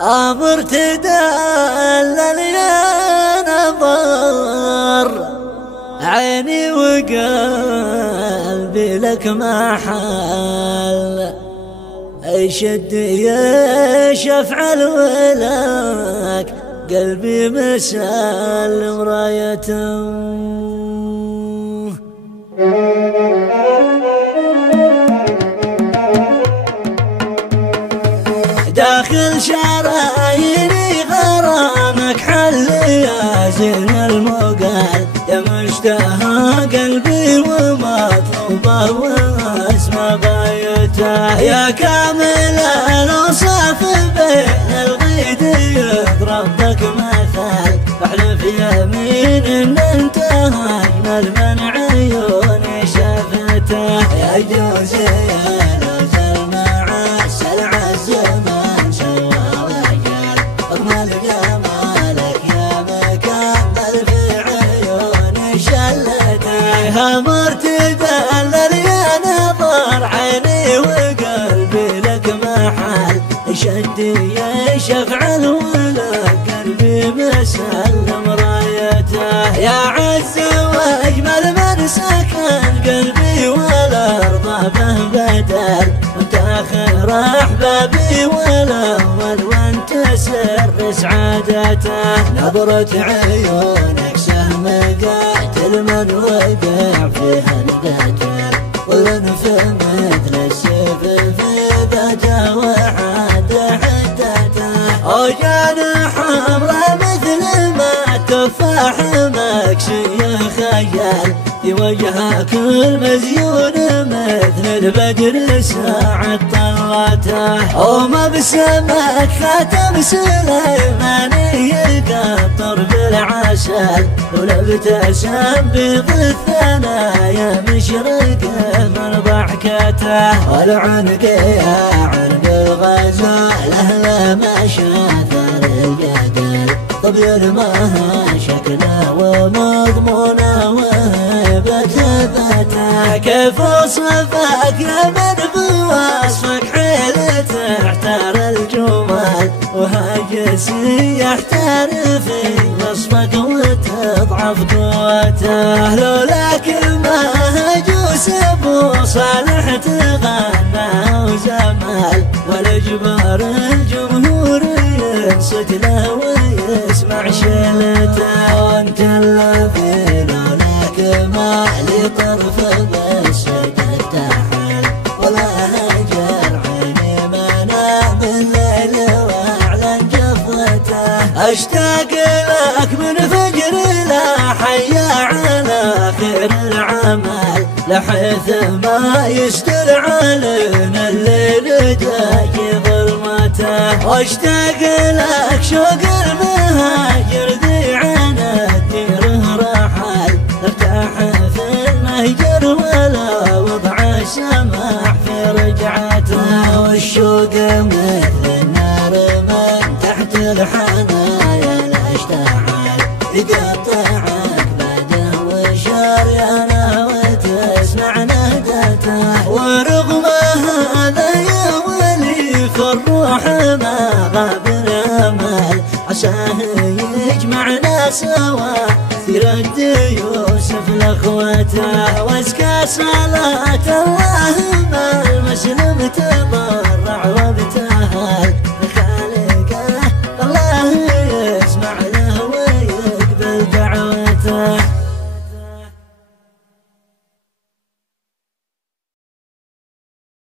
عمر تدلل يا نظر عيني وقلبي لك محل يشد يشفع ولك قلبي مسلم رايته داخل شراييني غرامك حل يا زين المقال يا مشتهى قلبي ومطلوبه واسمى غايته يا كامل الاوصاف بين الغيد يضربك مثال احلف يمين ان انت اجمل من عيوني شافته يا جوزي يا لوز المعسل عالزمان سوى وجال اجمل جمالك يا مكمل في عيوني شلته همر تدلل يا نظر عيني وقلبي لك محل يشد يشفع ولك قلبي مسلم رايته يا عز واجمل من سكن قلبي والارض به بدل وانت اخر احبابي والاول وانت سر سعادته نظرة عيونك سهم قاتل من وقع فيها القتل والانف مثل السيف في ذاته وحاد حدته وجانا حمرا مثل ما تفاح مكسي خيال في وجهك المزيون مثل البدر ساعة طلته ومبسمك خاتم سليماني يقطر بالعسل ولابتسم بيض الثنايا مشرقه من ضحكته والعنق يا عنق الغزال اهله ما شاثر الجدل طبيل ما شكله ومضمونه وهيبته كيف اوصفك يا من بوصفك حيل تحتار الجمال وهاجسي يحتار في وصفك وتضعف قوته لولاك ما هجوس ابو صالح تغنى وزمال والاجبار الجمهور ينصت له ويسمع شيلته وانت الذي لولاك ما لي طرف بس تتحل ولا هجر عيني منام الليل واعلن جفته اشتاق لك من فجر لا حيا على خير العمل لحيث ما يستر علينا الليل داجي ظلمته واشتاق لك شوق المهاجر ذي عنا ديره رحل ارتاح في المهجر ولا وضع سماح في رجعته والشوق مثل النار من تحت الحنايا لا اشتعل يقطعك بعده وشريانه وتسمع نهدته ورغم هذا يا ولي فالروح ما غاب الامل عساه يجمعنا سوا يرد يوسف لاخوته وازكى صلاة اللهم المسلمته